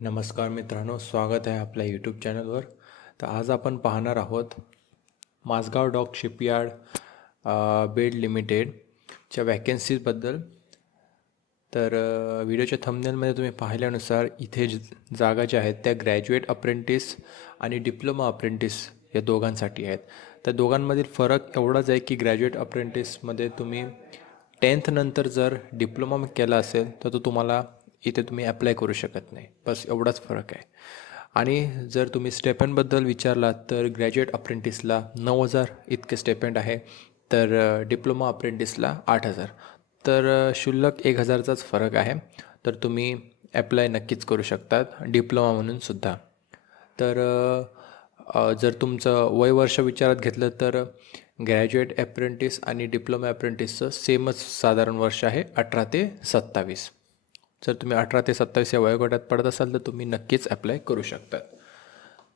नमस्कार मित्रांनो, स्वागत आहे आपल्या यूट्यूब चॅनलवर. तर आज आपण पाहणार आहोत माझगाव डॉक शिपयार्ड बेड लिमिटेडच्या वॅकन्सीजबद्दल. तर व्हिडिओच्या थंबनेलमध्ये तुम्ही पाहिल्यानुसार इथे जागा ज्या आहेत त्या ग्रॅज्युएट अप्रेंटिस आणि डिप्लोमा अप्रेंटिस या दोघांसाठी आहेत. तर दोघांमधील फरक एवढाच आहे की ग्रॅज्युएट अप्रेंटिसमध्ये तुम्ही 10th नंतर जर डिप्लोमा केला असेल तर तो तुम्हाला इथे तुम्ही अप्लाय करू शकत नाही. बस एवढाच फरक आहे. आणि जर तुम्ही स्टेपंडबद्दल विचारलात तर ग्रॅज्युएट अप्रेंटिसला 9,000 इतके स्टेपंड आहे, तर डिप्लोमा अप्रेंटिसला 8,000. तर शुल्लक 1,000चाच फरक आहे. तर तुम्ही ॲप्लाय नक्कीच करू शकतात डिप्लोमा म्हणूनसुद्धा. तर जर तुमचं वय वर्ष विचारात घेतलं तर ग्रॅज्युएट ॲप्रेंटिस आणि डिप्लोमा ॲप्रेंटिसचं सेमच साधारण वर्ष आहे, 18 ते 27. जर तुम्ही 18 ते 27 या वयोगटात पडत असाल तर तुम्ही नक्कीच ॲप्लाय करू शकता.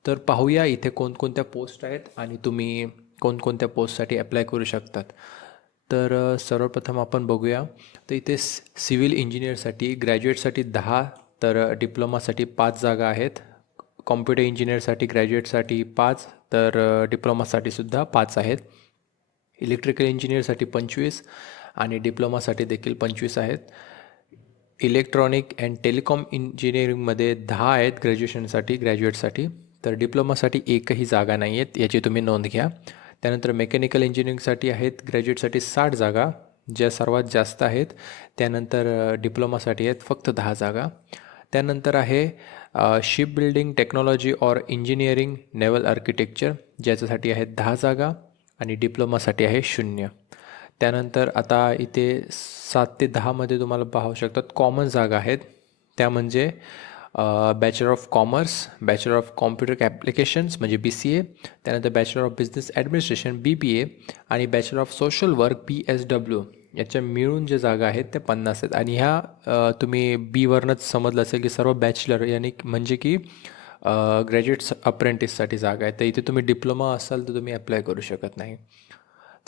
तर पाहूया इथे कोणकोणत्या पोस्ट आहेत आणि तुम्ही कोणकोणत्या पोस्टसाठी ॲप्लाय करू शकतात. तर सर्वप्रथम आपण बघूया. तर इथे सिव्हिल इंजिनियरसाठी ग्रॅज्युएटसाठी 10, तर डिप्लोमासाठी 5 जागा आहेत. कॉम्प्युटर इंजिनियरसाठी ग्रॅज्युएटसाठी 5, तर डिप्लोमासाठीसुद्धा 5 आहेत. इलेक्ट्रिकल इंजिनियरसाठी 25 आणि डिप्लोमासाठी देखील 25 आहेत. इलेक्ट्रॉनिक अँड टेलिकॉम इंजिनिअरिंगमध्ये 10 आहेत ग्रॅज्युएटसाठी, तर डिप्लोमासाठी एकही जागा नाही आहेत, याची तुम्ही नोंद घ्या. त्यानंतर मेकॅनिकल इंजिनिअरिंगसाठी आहेत ग्रॅज्युएटसाठी 60 जागा, ज्या सर्वात जास्त आहेत. त्यानंतर डिप्लोमासाठी आहेत फक्त 10 जागा. त्यानंतर आहे ship building technology or engineering naval architecture, ज्याच्यासाठी आहेत 10 जागा आणि डिप्लोमासाठी आहे 0. त्यानंतर आता इथे 7 ते 10मध्ये तुम्हाला पाहू शकतात कॉमन जागा आहेत. त्या म्हणजे bachelor of commerce, bachelor of computer applications म्हणजे BCA, त्यानंतर bachelor of business administration BBA आणि bachelor of social work BSW. याच्या मिळून जे जागा आहेत त्या 50 आहेत. आणि ह्या तुम्ही बीवरनंच समजलं असेल की सर्व बॅचलर यानी म्हणजे की ग्रॅज्युएट्स अप्रेंटिससाठी जागा आहे. तर इथे तुम्ही डिप्लोमा असाल तर तुम्ही अप्लाय करू शकत नाही.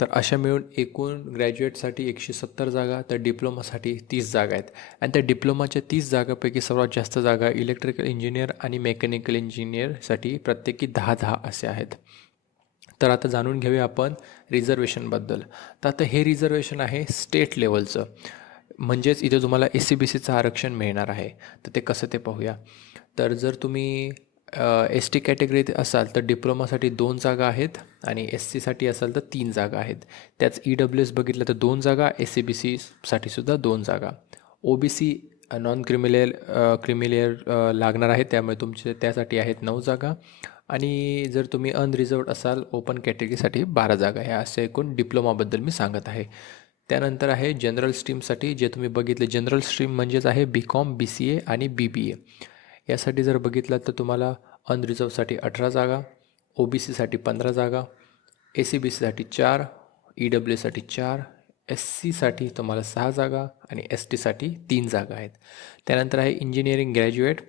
तर अशा मिळून एकूण ग्रॅज्युएटसाठी 170 जागा, तर डिप्लोमासाठी 30 जागा आहेत. आणि त्या डिप्लोमाच्या 30 जागापैकी सर्वात जास्त जागा इलेक्ट्रिकल इंजिनियर आणि मेकॅनिकल इंजिनियरसाठी प्रत्येकी 10-10 असे आहेत. तर आता जाणून घेऊया आपण रिझर्वेशनबद्दल. तर आता हे रिझर्वेशन आहे स्टेट लेवलचं, म्हणजेच इथे तुम्हाला SC-BCचं आरक्षण मिळणार आहे. तर ते कसं ते पाहूया. तर जर तुम्ही ST कॅटेगरीत असाल तर डिप्लोमासाठी 2 जागा आहेत आणि SCसाठी असाल तर 3 जागा आहेत. त्याच EWS बघितलं तर 2 जागा, SC-BCसाठी सुद्धा 2 जागा. OBC नॉन क्रिमिलेअर लागणार आहे, त्यामुळे तुमचे त्यासाठी आहेत 9 जागा. आणि जर तुम्ही अनरिझर्वड असाल ओपन कॅटेगरीसाठी 12 जागा. ह्या असे एकूण डिप्लोमाबद्दल मी सांगत आहे. त्यानंतर आहे जनरल स्ट्रीमसाठी, जे तुम्ही बघितले जनरल स्ट्रीम म्हणजेच आहे BCom, BCA आणि BBA. यासाठी जर बघितलं तर तुम्हाला अनरिझर्वसाठी 18 जागा, OBCसाठी 15 जागा, SC-BCसाठी 4, EWSसाठी 4, SCसाठी तुम्हाला 6 जागा आणि STसाठी 3 जागा आहेत. त्यानंतर आहे इंजिनिअरिंग ग्रॅज्युएट,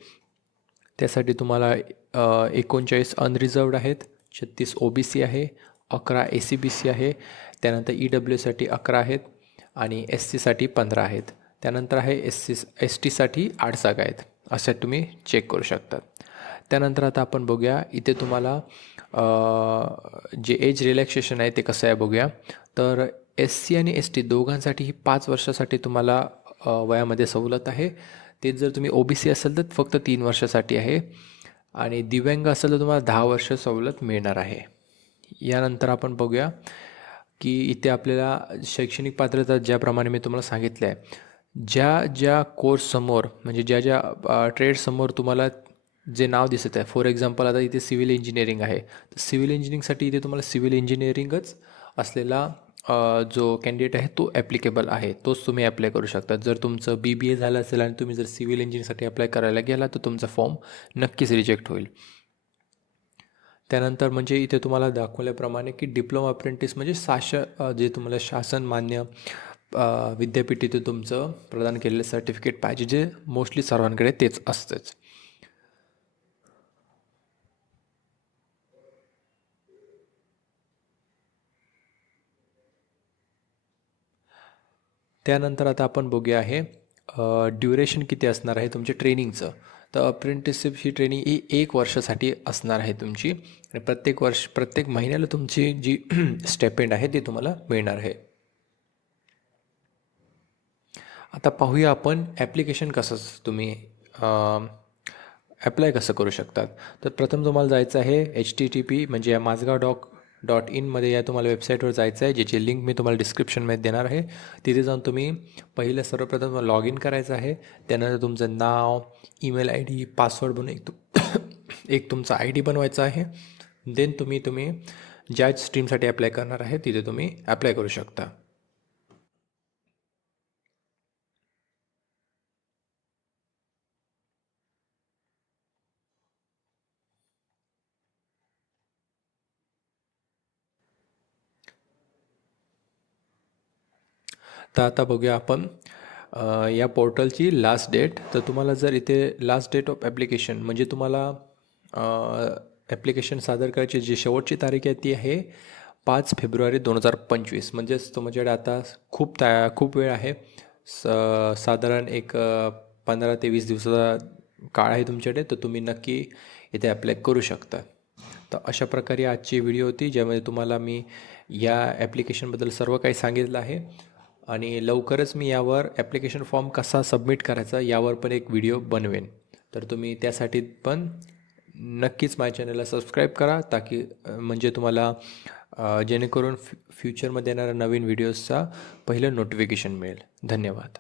त्यासाठी तुम्हाला 39 अनरिझर्वड आहेत, 36 OBC आहे, 11 SC-BC आहे. त्यानंतर EWSसाठी 11 आहेत आणि SCसाठी 15 आहेत. त्यानंतर आहे STसाठी 8 जागा आहेत. असे तुम्ही चेक करू शकता. त्यानंतर आता आपण बघूया इथे तुम्हाला जे एज रिलॅक्सेशन आहे ते कसं आहे बघूया. तर SC आणि ST दोघांसाठी ही 5 वर्षासाठी तुम्हाला वयामध्ये सवलत आहे. तेच जर तुम्ही OBC असाल तर फक्त 3 वर्षासाठी आहे आणि दिव्यांग असेल तर तुम्हाला 10 वर्ष सवलत मिळणार आहे. यानंतर आपण बघूया की इथे आपल्याला शैक्षणिक पात्रता ज्याप्रमाणे मी तुम्हाला सांगितलं आहे, ज्या कोर्ससमोर म्हणजे ज्या ट्रेडसमोर तुम्हाला जे नाव दिसत आहे, फॉर एक्झाम्पल आता इथे सिव्हिल इंजिनिअरिंग आहे, तर सिव्हिल इंजिनिअरिंगसाठी इथे तुम्हाला सिव्हिल इंजिनिअरिंगच असलेला जो कॅन्डिडेट आहे तो ॲप्लिकेबल आहे, तोच तुम्ही अप्लाय करू शकता. जर तुमचं BBA झालं असेल आणि तुम्ही जर सिव्हिल इंजिनिअरिंगसाठी अप्लाय करायला गेला तर तुमचा फॉर्म नक्कीच रिजेक्ट होईल. त्यानंतर म्हणजे इथे तुम्हाला दाखवल्याप्रमाणे की डिप्लोमा अप्रेंटिस म्हणजे जे तुम्हाला शासन मान्य विद्यापीठ इथे तुमचं प्रदान केलेलं सर्टिफिकेट पाहिजे, जे मोस्टली सर्वांकडे तेच असतंच. त्यानंतर आता आपण बघूया आहे ड्युरेशन किती असणार आहे तुमच्या ट्रेनिंगचं. तर अप्रेंटिसशिप ही ट्रेनिंग ही 1 वर्षासाठी असणार आहे तुमची आणि प्रत्येक महिन्याला तुमची जी स्टेपेंड आहे ती तुम्हाला मिळणार आहे. आता पाहूया आपण ॲप्लिकेशन कसं तुम्ही ॲप्लाय कसं करू शकतात. तर प्रथम तुम्हाला जायचं आहे HTTP म्हणजे या माझगाव.in या तुम्हाला वेबसाईटवर जायचं आहे, ज्याची लिंक मी तुम्हाला डिस्क्रिप्शनमध्ये देणार आहे. तिथे जाऊन तुम्ही पहिलं सर्वप्रथम लॉग इन करायचं आहे. त्यानंतर तुमचं नाव, ईमेल ID, पासवर्ड बनवून एक तुमचा ID बनवायचा आहे. देन तुम्ही ज्या स्ट्रीमसाठी अप्लाय करणार आहे तिथे तुम्ही अप्लाय करू शकता. तर आता बघूया आपण या पोर्टलची लास्ट डेट. तर तुम्हाला जर इथे लास्ट डेट ऑफ ॲप्लिकेशन म्हणजे तुम्हाला ॲप्लिकेशन सादर करायची जी शेवटची तारीख आहे ती आहे 5 फेब्रुवारी 2025. म्हणजेच तुमच्याकडे आता खूप वेळ आहे. साधारण एक 15 ते 20 दिवसाचा काळ आहे तुमच्याकडे. तर तुम्ही नक्की इथे अप्लाय करू शकता. तर अशा प्रकारे आजची व्हिडिओ होती, ज्यामध्ये तुम्हाला मी या ॲप्लिकेशनबद्दल सर्व काही सांगितलं आहे आणि लवकरच मी यावर ॲप्लिकेशन फॉर्म कसा सबमिट करायचा यावर पण एक व्हिडिओ बनवेन. तर तुम्ही त्यासाठी पण नक्कीच माझ्या चॅनलला सबस्क्राईब करा, ताकी म्हणजे तुम्हाला जेणेकरून फ्युचरमध्ये येणाऱ्या नवीन व्हिडिओजचा पहिलं नोटिफिकेशन मिळेल. धन्यवाद.